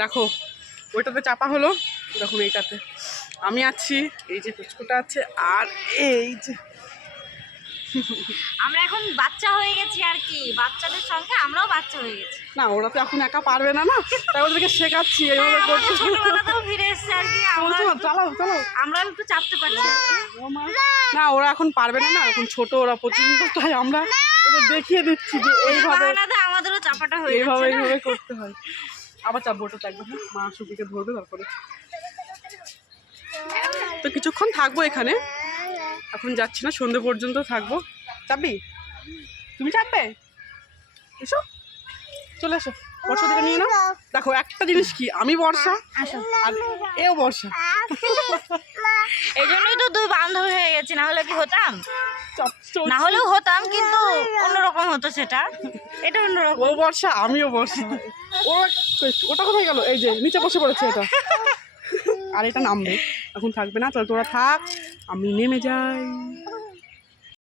দেখো ওইটাতে চাপা হলো, দেখুন এইটাতে আমি আছি, এই যে পুচকুটা আছে, আর এই যে আমরা এখন বাচ্চা হয়ে গেছি আর কি, বাচ্চাদের সঙ্গে আমরাও বাচ্চা হয়ে গেছি। না ওরা তো এখন একা পারবে না, না তাই ওদেরকে শেখাচ্ছি এইভাবে করতে। ছোটবেলাতেও ফিরে এসছে আর কি, চালাও চালাও, আমরা একটু চাপতে পারছি আর কি। না ওরা এখন পারবে না, না এখন ছোট ওরা প্রচন্ড, তাই আমরা ওদের দেখিয়ে দিচ্ছি যে এইভাবে আমাদেরও চাপাটা হয়ে এইভাবে যাচ্ছে এইভাবে করতে হয়। আবার চাপবো, ওটা চাপবে, হ্যাঁ মা সুবিকে ধরবে তারপরে। তো কিছুক্ষণ থাকবো এখানে, এখন যাচ্ছি না, সন্ধ্যে পর্যন্ত থাকবো। চাপবি? তুমি চাপবে? এসো, চলে এসো, বর্ষা দিকে নিয়ে নাও। দেখো একটা জিনিস কি, আমি বর্ষা আর এও বর্ষা, এই জন্যই তো দুই বান্ধবী হয়ে গেছি, না হলে কি হতাম? চলছে। না হলেও হতাম, কিন্তু অন্যরকম হতো সেটা, এটা অন্যরকম। ও বর্ষা আমিও বর্ষা। ওটা কোথায় গেল? এই যে নিচে বসে পড়েছে এটা, আর এটা নামবে, এখন থাকবে না। চল তোরা থাক, আমি নেমে যাই।